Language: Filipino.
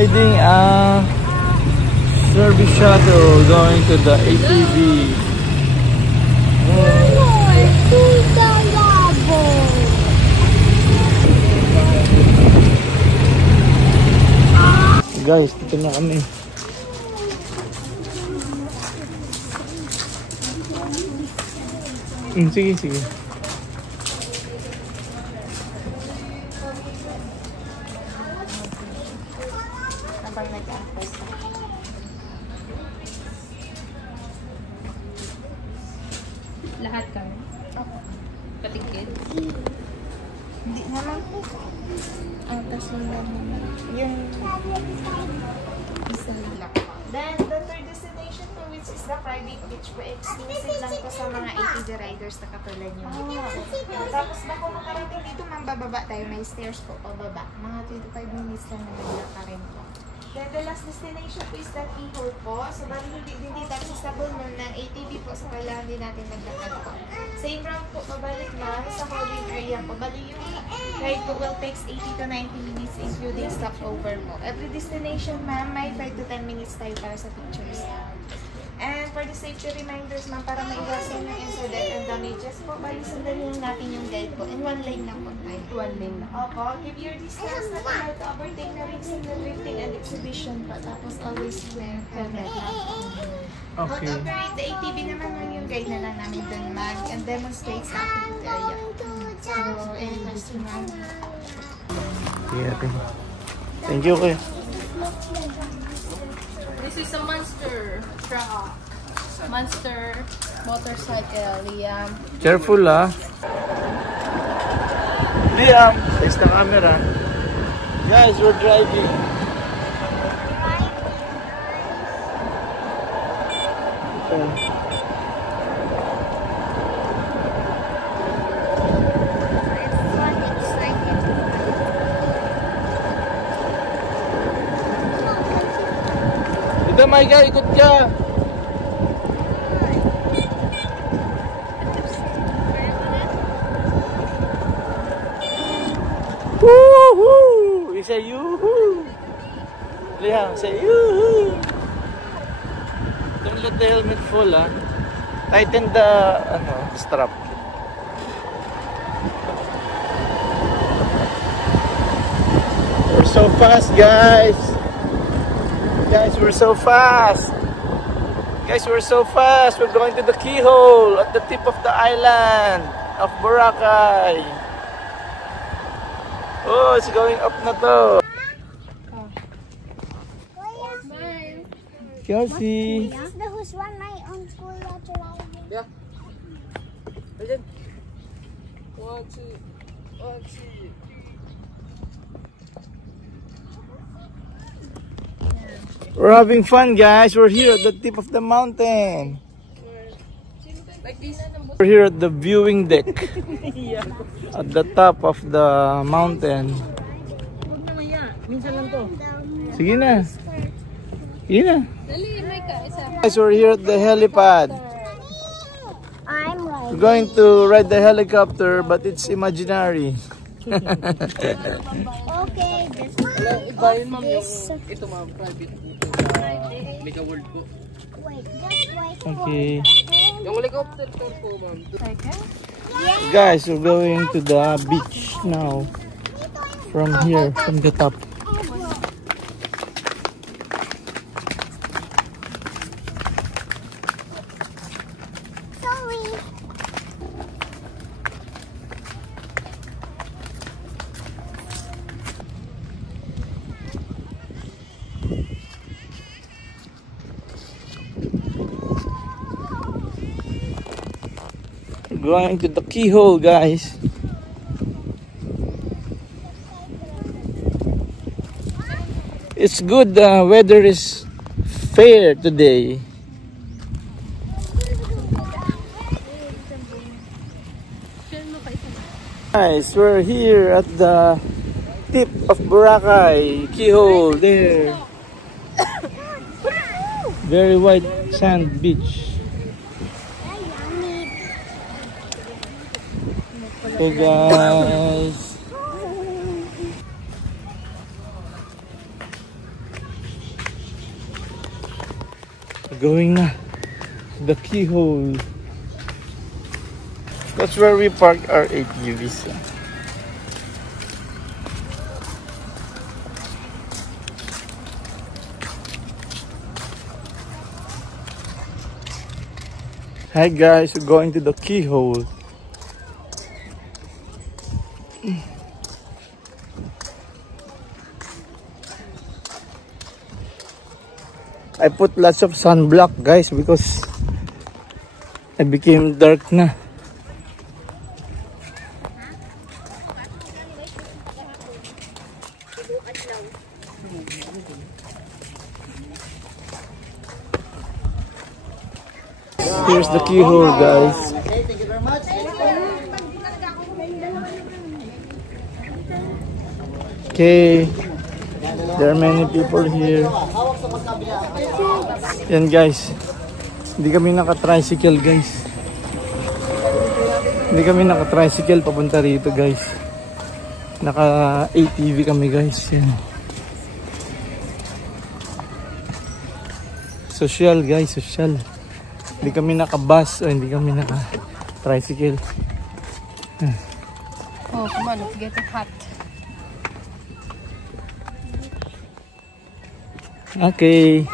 riding a service shuttle going to the ATV. Guys, dito na kami. Sige, sige. Habang nag-enter ka. Lahat kami? Opo. Patigil? Hindi naman po. Ang kasi yung isa lang. Then, the third destination po, which is the private beach po, exclusive lang po sa mga ATV riders na katulad nyo. Tapos, bako makarating dito, bababa tayo. May stairs po, pababa. Mga 25 minutes lang na nakarin po. Then, the last destination po is the keyhole po. So, bali hindi accessible mo ng ATV po sa kailangan din natin maglakad po. Same route po, pabalik na sa holding area po. Bali yung ride po will takes 80 to 90 minutes including stopover po. Every destination, ma'am, may 5 to 10 minutes tayo para sa pictures. And for the safety reminders, ma'am, para maiwasan yung incident and damages po, bali sundan lang natin yung guide po. In one lane lang po tayo. One lane. Opo, give your distance na para to overtake na rin sa drifting and exhibition po. Tapos always wear helmet. Okay. Operate the ATV naman lang yung guide na lang namin dun mag and demonstrate sa ating area. So, any question, ma'am? Yeah, thank you, kuya. This is a monster truck. Monster motorcycle, Liam. Careful, ah. Liam, face the camera. Guys, we're driving. Ito, Maika, ikot ka. Woohoo! We say yoo-hoo. Liam, say yoo-hoo. Don't let the helmet fall, ah. Tighten the strap. We're so fast, guys. Guys, we're so fast. Guys, we're so fast. We're going to the keyhole at the tip of the island of Boracay. Oh, it's going up na to. Kelsey. There was one night on school driving. Yeah. Alin? 1, 2, 1, 2, 3. We're having fun, guys. We're here at the tip of the mountain. We're here at the viewing deck. At the top of the mountain. Huwag na maya. Minsan lang to. Sige na. Sige na. Dali, Micah. Isa. Guys, we're here at the helipad. I'm right. We're going to ride the helicopter, but it's imaginary. Okay, this Iba yun, ma'am, yung ito, ma'am, private dito sa Mega World po. wait, just wait. Okay. Yung helicopter tour po, ma'am. Guys, we're going to the beach now. From here, from the top. Sorry. Going to the keyhole, guys. It's good, the weather is fair today. Guys, we're here at the tip of Boracay, keyhole there. Very white sand beach. Hey guys. going na to the keyhole. That's where we park our ATVs. Hi guys, we're going to the keyhole. I put lots of sunblock guys because I became dark na. Here's the keyhole guys. Okay, thank you very much. Okay, there are many people here. Hawak sa magkabila. Yan guys, hindi kami naka-tricycle guys. Hindi kami naka-tricycle papunta rito guys. Naka-ATV kami guys. Yan. Social guys, social. Hindi kami naka-bus o hindi kami naka-tricycle. Oh, come on, let's get a hat. Okay.